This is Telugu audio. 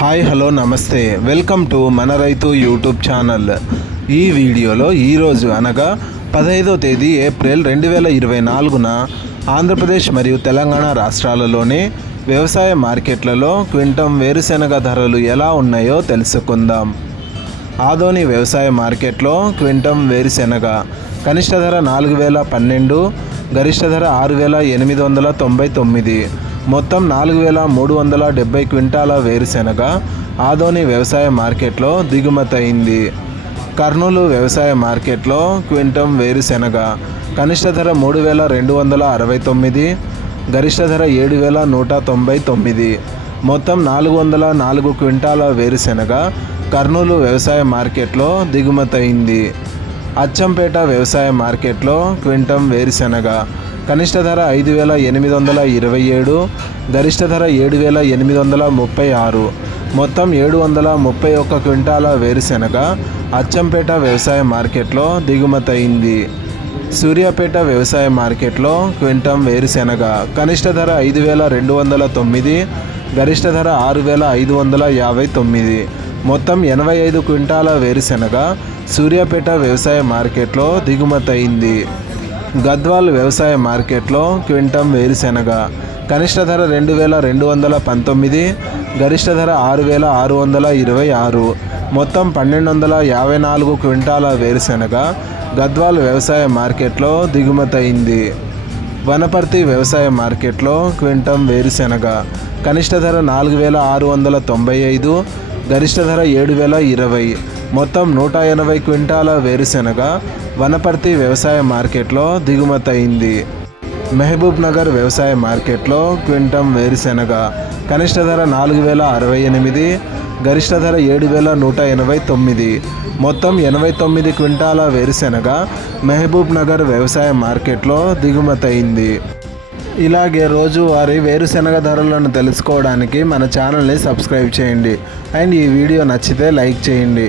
హాయ్ హలో నమస్తే. వెల్కమ్ టు మన రైతు యూట్యూబ్ ఛానల్. ఈ వీడియోలో ఈరోజు అనగా పదహైదో తేదీ ఏప్రిల్ రెండు వేల ఇరవై నాలుగున ఆంధ్రప్రదేశ్ మరియు తెలంగాణ రాష్ట్రాలలోని వ్యవసాయ మార్కెట్లలో క్వింటం వేరుశెనగ ధరలు ఎలా ఉన్నాయో తెలుసుకుందాం. ఆదోని వ్యవసాయ మార్కెట్లో క్వింటం వేరుశెనగ కనిష్ట ధర నాలుగు వేల పన్నెండు గరిష్ట ధర ఆరు వేల ఎనిమిది వందల తొంభై తొమ్మిది మొత్తం నాలుగు వేల మూడు వందల డెబ్బై క్వింటాల వేరుశెనగ ఆదోని వ్యవసాయ మార్కెట్లో దిగుమతయింది. కర్నూలు వ్యవసాయ మార్కెట్లో క్వింటం వేరుశెనగ కనిష్ట ధర మూడు వేల రెండు వందల అరవై తొమ్మిది గరిష్ట ధర ఏడు వేల నూట తొంభై తొమ్మిది. మొత్తం నాలుగు వందల నాలుగు క్వింటాల వేరుశెనగ కర్నూలు వ్యవసాయ మార్కెట్లో దిగుమతయింది. అచ్చంపేట వ్యవసాయ మార్కెట్లో క్వింటం వేరుశెనగ కనిష్ట ధర ఐదు వేల ఎనిమిది వందల ఇరవై ఏడు గరిష్ట ధర ఏడు వేల ఎనిమిది వందల ముప్పై ఆరు. మొత్తం ఏడు వందల ముప్పై ఒక్క క్వింటాల వేరుశెనగ అచ్చంపేట వ్యవసాయ మార్కెట్లో దిగుమతయింది. సూర్యాపేట వ్యవసాయ మార్కెట్లో క్వింటం వేరుశెనగ కనిష్ట ధర ఐదు వేల రెండు వందల తొమ్మిది గరిష్ట ధర ఆరు వేల ఐదు వందల యాభై తొమ్మిది. మొత్తం ఎనభై ఐదు క్వింటాల వేరుశెనగ సూర్యాపేట వ్యవసాయ మార్కెట్లో దిగుమతయింది. గద్వాల్ వ్యవసాయ మార్కెట్లో క్వింటం వేరుశెనగ కనిష్ట ధర రెండు వేల రెండు వందల పంతొమ్మిది గరిష్ట ధర ఆరు వేల ఆరు వందల ఇరవై ఆరు. మొత్తం పన్నెండు వందల యాభై నాలుగు క్వింటాల వేరుశెనగ గద్వాల్ వ్యవసాయ మార్కెట్లో దిగుమతయింది. వనపర్తి వ్యవసాయ మార్కెట్లో క్వింటం వేరుశెనగ కనిష్ట ధర నాలుగు వేల ఆరు వందల తొంభై ఐదు గరిష్ట ధర ఏడు వేల ఇరవై. మొత్తం నూట ఎనభై క్వింటాల వేరుశెనగ వనపర్తి వ్యవసాయ మార్కెట్లో దిగుమతయింది మహబూబ్ నగర్ వ్యవసాయ మార్కెట్లో క్వింటం వేరుశెనగ కనిష్ట ధర నాలుగు వేల అరవై ఎనిమిది గరిష్ట ధర ఏడు వేల నూట ఎనభై తొమ్మిది. మొత్తం ఎనభై తొమ్మిది క్వింటాల వేరుశెనగ మహబూబ్ నగర్ వ్యవసాయ మార్కెట్లో దిగుమతయింది ఇలాగే రోజువారీ వేరుశెనగ ధరలను తెలుసుకోవడానికి మన ఛానల్ని సబ్స్క్రైబ్ చేయండి. అండ్ ఈ వీడియో నచ్చితే లైక్ చేయండి.